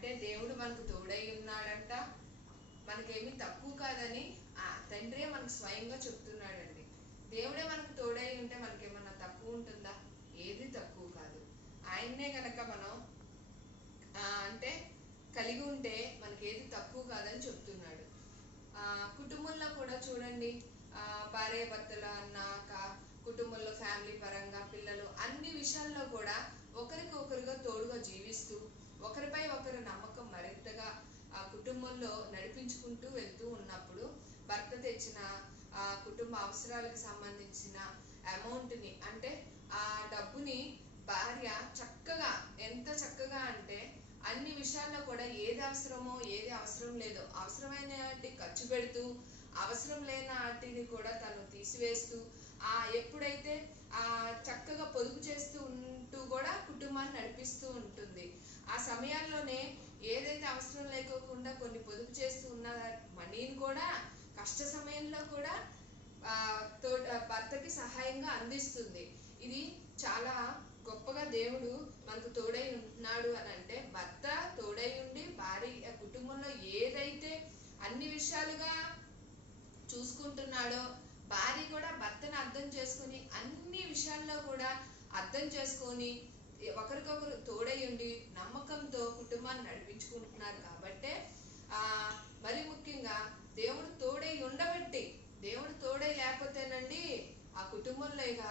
అంటే దేవుడు మనకు తోడై ఉన్నాడంట, మనకేమీ తక్కువ కాదని ఆ తండ్రే మనకు స్వయంగా చెప్తున్నాడండి. దేవుడే మనకు తోడై ఉంటే మనకేమన్నా తక్కువ ఉంటుందా? ఏది తక్కువ కాదు. ఆయన్నే గనక మనం అంటే కలిగి ఉంటే మనకి ఏది తక్కువ కాదని చెప్తున్నాడు. కుటుంబంలో కూడా చూడండి, భార్య భర్తలు అన్నాక కుటుంబంలో ఫ్యామిలీ పరంగా పిల్లలు అన్ని విషయాల్లో కూడా ఒకరికి ఒకరుగా తోడుగా జీవిస్తూ ఒకరిపై ఒకరు నమ్మకం మరింతగా ఆ కుటుంబంలో నడిపించుకుంటూ వెళ్తూ ఉన్నప్పుడు భర్త తెచ్చిన ఆ కుటుంబ అవసరాలకు సంబంధించిన అమౌంట్ని అంటే ఆ డబ్బుని భార్య చక్కగా, ఎంత చక్కగా అంటే అన్ని విషయాల్లో కూడా ఏది అవసరమో ఏది అవసరం లేదో అవసరమైన వాటి ఖర్చు పెడుతూ అవసరం లేని వాటిని కూడా తను తీసివేస్తూ ఎప్పుడైతే చక్కగా పొదుపు చేస్తూ ఉంటూ కూడా కుటుంబాన్ని నడిపిస్తూ ఉంటుంది. ఆ సమయాల్లోనే ఏదైతే అవసరం లేకోకుండా కొన్ని పొదుపు చేస్తూ ఉన్న మనీని కూడా కష్ట సమయంలో కూడా భర్తకి సహాయంగా అందిస్తుంది. ఇది చాలా గొప్పగా దేవుడు మనకు తోడై ఉన్నాడు అని అంటే, భర్త తోడై ఉండి భార్య కుటుంబంలో ఏదైతే అన్ని విషయాలుగా చూసుకుంటున్నాడో భార్య కూడా భర్తను అర్థం చేసుకుని అన్ని విషయాల్లో కూడా అర్థం చేసుకొని ఒకరికొకరు తోడై ఉండి నమ్మకంతో కుటుంబాన్ని నడిపించుకుంటున్నారు. కాబట్టే మరి ముఖ్యంగా దేవుడు తోడై ఉండబట్టి, దేవుడు తోడై లేకపోతేనండి ఆ కుటుంబంలో ఇక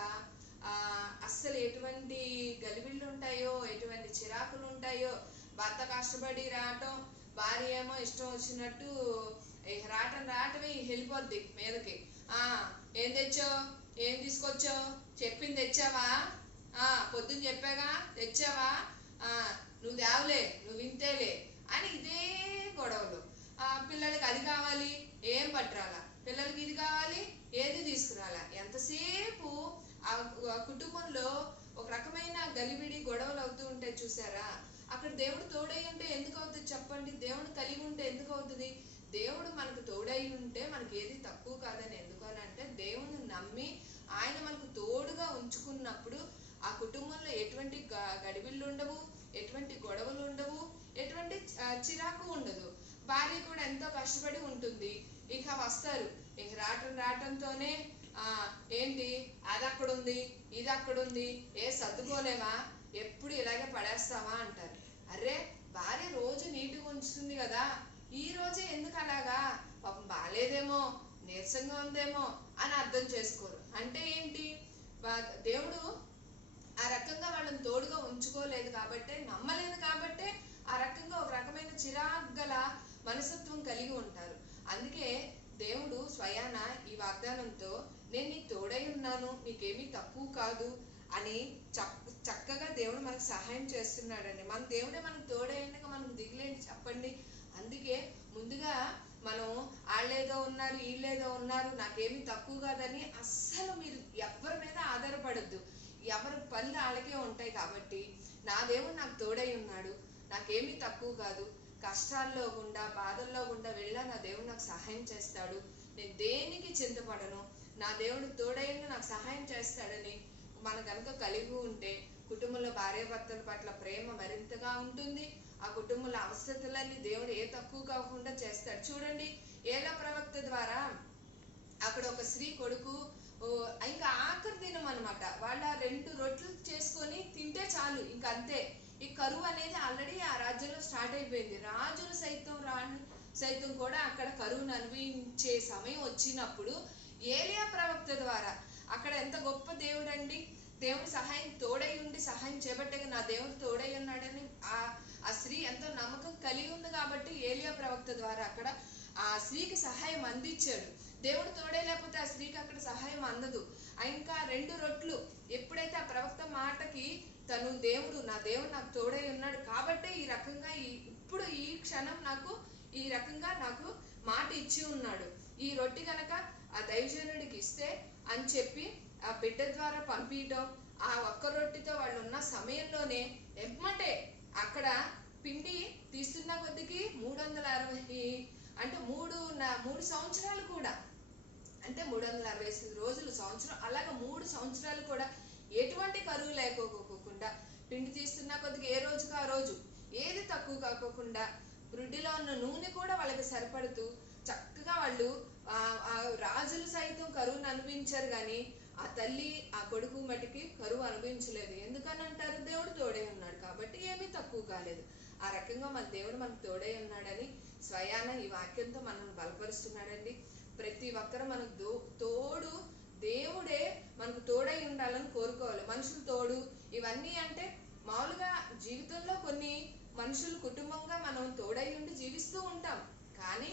అస్సలు ఎటువంటి గలిబిళ్ళు ఉంటాయో, ఎటువంటి చిరాకులు ఉంటాయో. భర్త కష్టపడి రావటం, భార్య ఏమో ఇష్టం వచ్చినట్టు రావటమే వెళ్ళిపోద్ది మీదకి. ఏం తెచ్చావు, ఏం తీసుకొచ్చావు, చెప్పింది తెచ్చావా, పొద్దున్న చెప్పాగా తెచ్చావా, నువ్వు తేవలే, నువ్వు వింటేలే అని ఇదే గొడవలు. పిల్లలకి అది కావాలి, ఏం పట్టురాలా, పిల్లలకి ఇది కావాలి, ఏది తీసుకురాలా. ఎంతసేపు ఆ కుటుంబంలో ఒక రకమైన గలిబిడి గొడవలు అవుతూ ఉంటాయి చూసారా. అక్కడ దేవుడు తోడై ఉంటే ఎందుకు అవుతుంది చెప్పండి? దేవుడు కలిగి ఉంటే ఎందుకు అవుతుంది? దేవుడు మనకు తోడై ఉంటే మనకి ఏది తక్కువ కాదని. ఎందుకనంటే దేవుని నమ్మి ఆయన మనకు తోడుగా ఉంచుకున్నప్పుడు ఆ కుటుంబంలో ఎటువంటి గడిబిళ్ళు ఉండవు, ఎటువంటి గొడవలు ఉండవు, ఎటువంటి చిరాకు ఉండదు. భార్య కూడా ఎంతో కష్టపడి ఉంటుంది. ఇక వస్తారు, ఇక రావటంతోనే ఏంటి అది అక్కడుంది, ఇది అక్కడుంది, సర్దుకోలేవా, ఎప్పుడు ఇలాగే పడేస్తావా అంటారు. అరే, భార్య రోజు నీట్గా ఉంచుతుంది కదా, ఈ రోజే ఎందుకు అలాగా, పాపం బాగాలేదేమో, నీరసంగా ఉందేమో అని అర్థం చేసుకోరు. అంటే ఏంటి, దేవుడు ఆ రకంగా వాళ్ళని తోడుగా ఉంచుకోలేదు కాబట్టే, నమ్మలేదు కాబట్టే ఆ రకంగా ఒక రకమైన చిరాకు గల మనస్తత్వం కలిగి ఉంటారు. అందుకే దేవుడు స్వయాన ఈ వాగ్దానంతో నేను నీకు తోడై ఉన్నాను, నీకేమీ తక్కువ కాదు అని చక్కగా దేవుడు మనకు సహాయం చేస్తున్నాడండి. మన దేవుడే మనకు తోడై ఉండగా మనకు దిగులేంటి చెప్పండి. అందుకే ముందుగా మనం వాళ్ళేదో ఉన్నారు, వీళ్ళేదో ఉన్నారు, నాకేమీ తక్కువ కాదని అస్సలు మీరు ఎవరి మీద ఆధారపడద్దు. ఎవరి పనులు వాళ్ళకే ఉంటాయి. కాబట్టి నా దేవుడు నాకు తోడై ఉన్నాడు, నాకేమీ తక్కువ కాదు, కష్టాల్లో గుండా బాధల్లో గుండా వెళ్ళా నా దేవుడు నాకు సహాయం చేస్తాడు, నేను దేనికి చింతపడను, నా దేవుడు తోడైన నాకు సహాయం చేస్తాడని మన కనుక కలిగి ఉంటే కుటుంబంలో భార్యాభర్తల పట్ల ప్రేమ మరింతగా ఉంటుంది. ఆ కుటుంబంలో అవసరతలన్నీ దేవుడు ఏ తక్కువ కాకుండా చేస్తాడు. చూడండి, ఏలా ప్రవక్త ద్వారా అక్కడ ఒక స్త్రీ కొడుకు ఇంకా ఆఖరి దినం అనమాట, వాళ్ళ 2 రొట్టెలు చేసుకొని తింటే చాలు, ఇంకా అంతే. ఈ కరువు అనేది ఆల్రెడీ ఆ రాజ్యంలో స్టార్ట్ అయిపోయింది. రాజులు సైతం కూడా అక్కడ కరువును అనుభవించే సమయం వచ్చినప్పుడు ఏలియా ప్రవక్త ద్వారా, అక్కడ ఎంత గొప్ప దేవుడు అండి, దేవుడి సహాయం తోడై ఉండి సహాయం చేపట్టగా నా దేవుడు తోడై ఉన్నాడని ఆ స్త్రీ ఎంతో నమ్మకం కలిగి ఉంది. కాబట్టి ఏలియా ప్రవక్త ద్వారా అక్కడ ఆ స్త్రీకి సహాయం అందించాడు. దేవుడు తోడే లేకపోతే ఆ స్త్రీకి అక్కడ సహాయం అందదు. ఇంకా 2 రొట్లు ఎప్పుడైతే ఆ ప్రవక్త మాటకి తను నా దేవుడు నాకు తోడై ఉన్నాడు కాబట్టే ఈ రకంగా ఇప్పుడు ఈ క్షణం నాకు ఈ రకంగా నాకు మాట ఇచ్చి ఉన్నాడు, ఈ రొట్టె కనుక ఆ దైవజనుడికి ఇస్తే అని చెప్పి ఆ బిడ్డ ద్వారా పంపించడం, ఆ ఒక్క రొట్టెతో వాళ్ళు ఉన్న సమయంలోనే ఎమ్మటే అక్కడ పిండి తీస్తున్న కొద్దికి 360 అంటే 3 సంవత్సరాలు కూడా, అంటే 365 రోజులు సంవత్సరం, అలాగా 3 సంవత్సరాలు కూడా ఎటువంటి కరువు లేకోకుండా పిండి తీస్తున్న కొద్దికి ఏ రోజుకు ఆ రోజు ఏది తక్కువ కాకోకుండా బ్రుడ్డిలో ఉన్న నూనె కూడా వాళ్ళకి సరిపడుతూ చక్కగా వాళ్ళు ఆ రాజులు సైతం కరువును అనుభవించారు, కానీ ఆ తల్లి ఆ కొడుకు మటుకి కరువు అనుభవించలేదు. ఎందుకని అంటారు? దేవుడు తోడే ఉన్నాడు కాబట్టి ఏమీ తక్కువ కాలేదు. ఆ రకంగా మన దేవుడు మనకు తోడే ఉన్నాడని స్వయాన ఈ వాక్యంతో మనల్ని బలపరుస్తున్నాడండి. ప్రతి ఒక్కరు మనకు తోడు దేవుడే మనకు తోడై ఉండాలని కోరుకోవాలి. మనుషులు తోడు ఇవన్నీ అంటే మామూలుగా జీవితంలో కొన్ని మనుషులు కుటుంబంగా మనం తోడై ఉండి జీవిస్తూ ఉంటాం, కానీ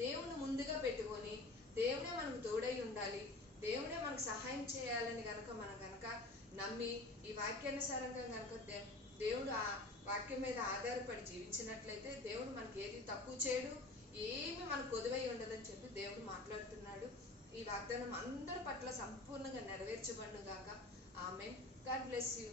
దేవుని ముందుగా పెట్టుకొని దేవుడే మనకు తోడై ఉండాలి, దేవుడే మనకు సహాయం చేయాలని గనక మనం గనక నమ్మి ఈ వాక్యానుసారంగా గనక దేవుడు ఆ వాక్యం మీద ఆధారపడి జీవించినట్లయితే దేవుడు మనకి ఏది తక్కువ చేయడు, ఏమి మనకు కొదువై ఉండదని చెప్పి దేవుడు మాట్లాడుతున్నాడు. ఈ వాగ్దానం అందరి పట్ల సంపూర్ణంగా నెరవేర్చబడును గాక. ఆమేన్. God bless you.